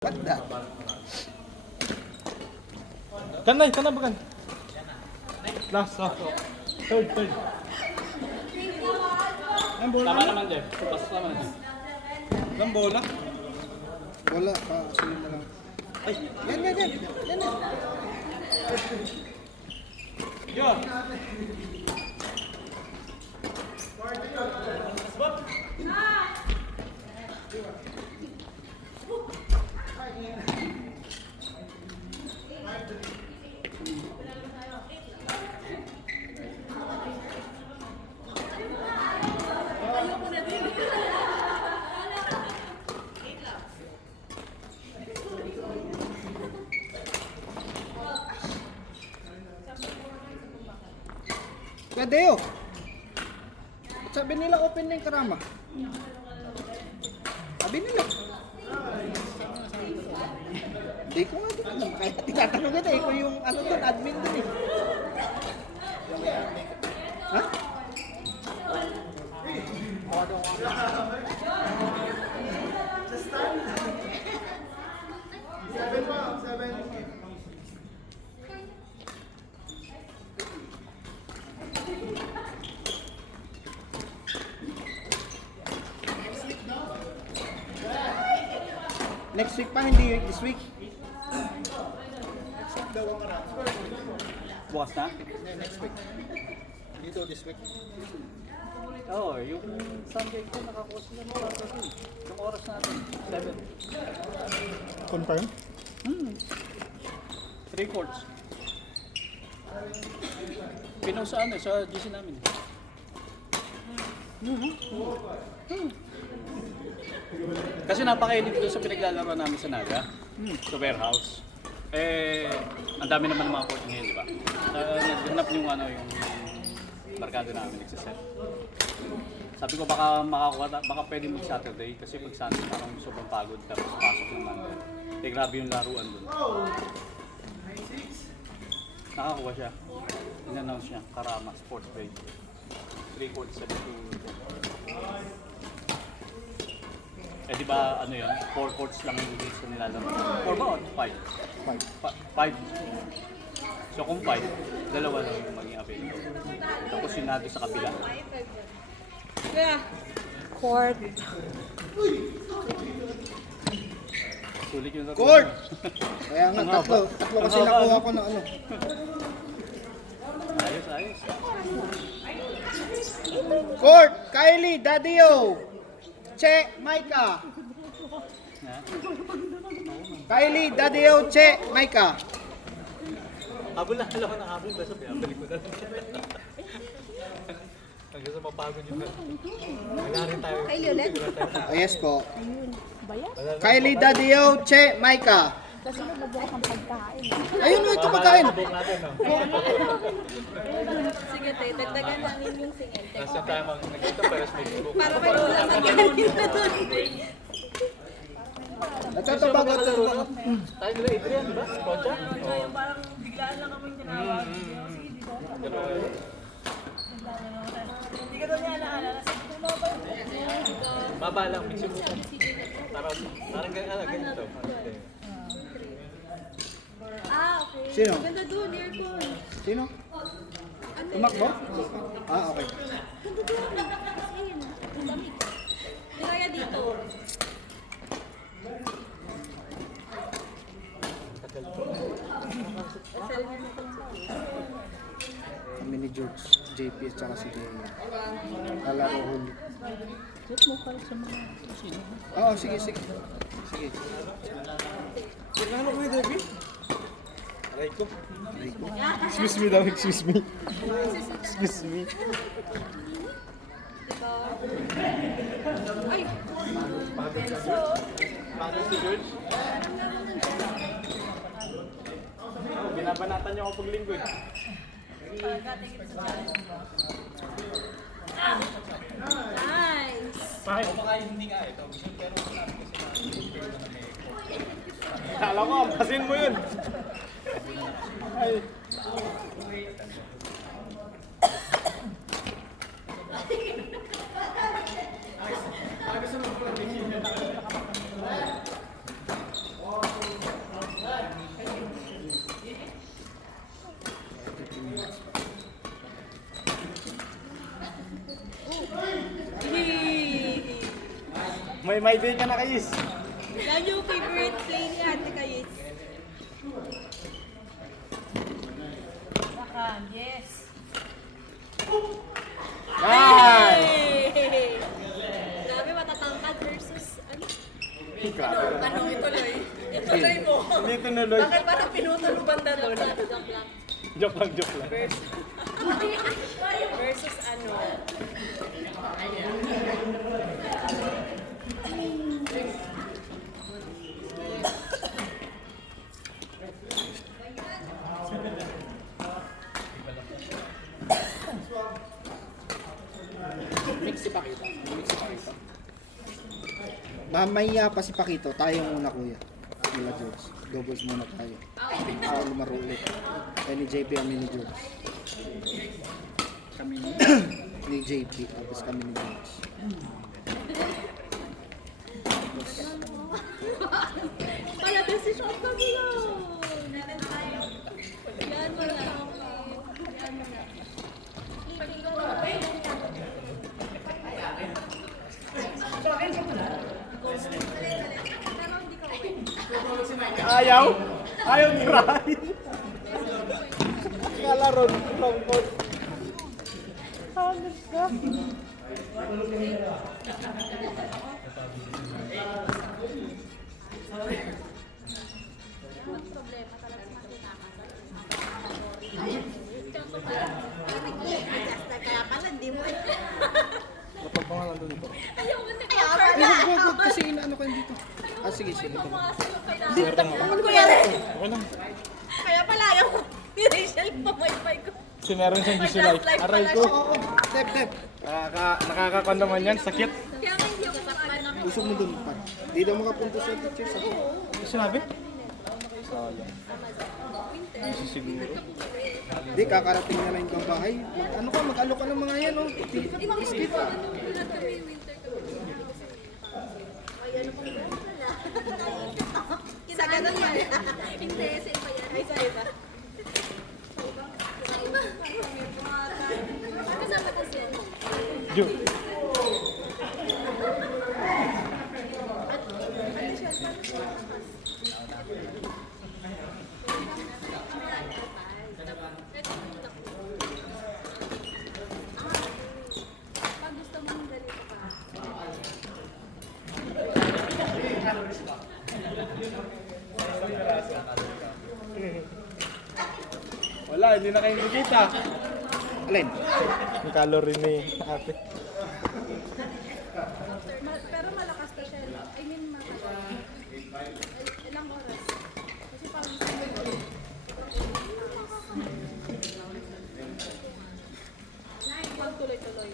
What that? Kanay, kana ba kan? Last. Third. Tama naman, Jeff. Pas naman. Ilang bola? Wala pa, sunod na lang. Ay, yan. Yo. Kadeo! Sabi nila open na yung karama. Sabi nila. Hindi ko nga din alam. Kaya tinatanong kita eh kung yung ano doon, admin doon eh. Ha? Next week pa, hindi this week. Next week daw ang karama. Bukas na? Next week. Dito this week. Oo, yung Sunday ko nakakuha sila ng Saturday. Yung oras natin, 7. Confirm? 3 courts. Pinaw sa amin, sa GC namin. Kasi napakainit doon sa pinaglalaro namin sa Naga, sa warehouse. Ang dami naman ng mga court ngayon, di ba? Nagganap yung barkada namin nagsiset. Sabi ko baka pwede mag-Saturday kasi pag Sunday parang sobrang pagod tapos pasok naman. Grabe yung laruan doon. Nakakuha siya. In-announce niya, Karama Sports Grade. 3 courts, 72. Di ba ano yun? 4 courts lang yung gusto nilalaro. 4 ba o 5? 5. So kung 5, dalawa lang yung maging available. Tapos yung nado sa kabila. Court. Sulit yung Court! Kaya nga, tatlo kasi nakuha ko ng ano. Ayos. Court! Kylie, Daddy-O! Che, Maika! Kylie, Daddy-O, Che, Maika! Habol na alam ko ng habol. Basta pinabalik ko na lang siya. Hanggang sa mapagod yung wala rin tayo. Kylie ulit? Oh, yes po. Ayun. Bayan? Kylie, Daddy-O, Che, Maika! Kasi nagbabukas ang pagkain. Ayun, ito pagkain. Sige, tayo. Dagdagan namin yung singil. Nasa tayo nagkita para sa Facebook. Para may ulam na kanin na doon. Nagtatabago. Tayo nila Adrian, di ba? Rocha? Yung parang biglaan lang kami tinawag. Sige, dito. Hindi ka daw niya alala. Kasi tumabay mo. Baba lang, mixin mo. Parang ganito. Okay. Sino? Ganda doon, aircon. Sino? Tumakbo? Okay. Ganda doon. Ayun. Ang lamig. Di kaya dito. Kami ni George, JP at saka si Deo. Kalaro huli. Set mo para sa mga sino. Oo, sige. Kailangan ko yung Debbie? Aray ko. Excuse me daw, excuse me. Ay! Pagod si George? Binabanatan niyo ako pag linggo eh. Nice! Bakit? O baka hindi nga ito. Pero sinabi ko sila. Kala ko, pasin mo yun. Ay. May day ka na kayis. Yan yung favorite play ni Ate Kayit. Baka, yes. Ay! Grabe, matatangkad versus ano? Ano ituloy? Ituloy mo. Hindi tinuloy. Bakit parang pinutulong banda doon? Joke lang. Joke lang. Versus ano? Mix si Pakito. Mix si Pakito. Mamaya pa si Pakito. Tayo muna kuya. Mila George. Doubles muna tayo. Ako lumaro ulit. Kaya ni JP ang mini George. Kami ni JP. Tapos kami ni George. Pala, decision na sila. Yan mo na. Yan mo na. Ayaw? Ayaw ni Rai. Kalaro ni Longkot. Problema talaga sa kinakasal. Kaya pala, hindi mo. Kapag pangalan doon ito. Ayaw mo na Huwag kasi inaano kayo dito. Ah, sige, sige. Dito naman kuya rin. Kaya pala, ayaw mo. Ni Rachel, pamaypay ko. Kasi meron siyang Gigi Last Life. life Aray pala ko. siya. Oo, tep, tep. Nakakakon naman yan. Sakit. Kaya nga hindi ako sakpan ako. Gusto mo doon pa. Di daw makapunta sa teacher sa ko. Ano sinabi? Sayang. Kasi siguro. Di, kakarating na lang yung bahay. Ano ka, mag-alok ka ng mga yan, oh. Skip. Sa ganun yan. Hindi, sa iba yan. Ay, sa iba. Sa iba. Kasama kasi yan. Ju. Pag gusto mong ganito pa. Wala, hindi na kayo nakikita. Alin? Yung calorie ni ate. Pero malakas pa siya. I mean, malakas. Ilang oras? Kasi parang pag tuloy-tuloy.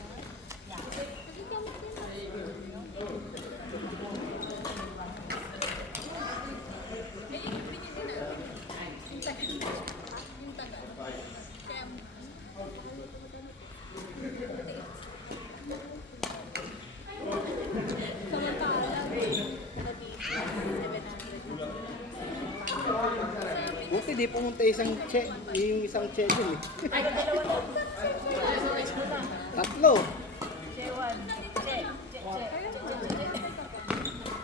Buti di pumunta yung isang che dun eh. Tatlo.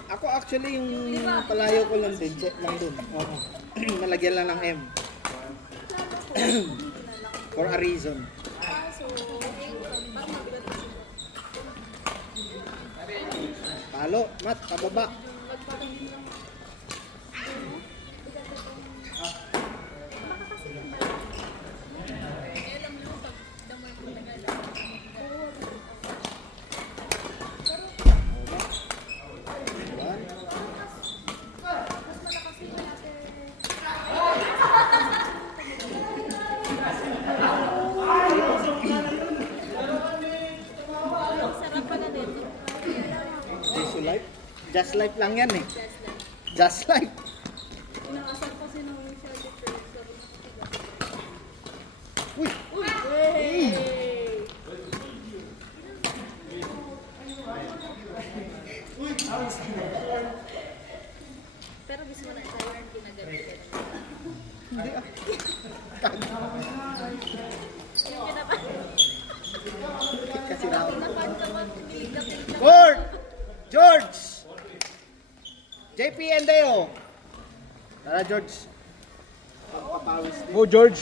Ako actually yung palayo ko lang din, che lang dun. Oo. Nalagyan lang ng M. For a reason. So, parang mabigat kasi. Palo, mat, pababa. Sarap pala nito. Just life lang yan eh. Just life. Inaasar kasi ng Charlie First. Uy! Pero gusto mo na tayo ang ginagabi. Hindi ah. Yung kinapan. Kasi raw. Kinapan ka man, pilig na pilig na. Court! George! JP and Deo. Tara, George. Pagpapawis din. Go, George!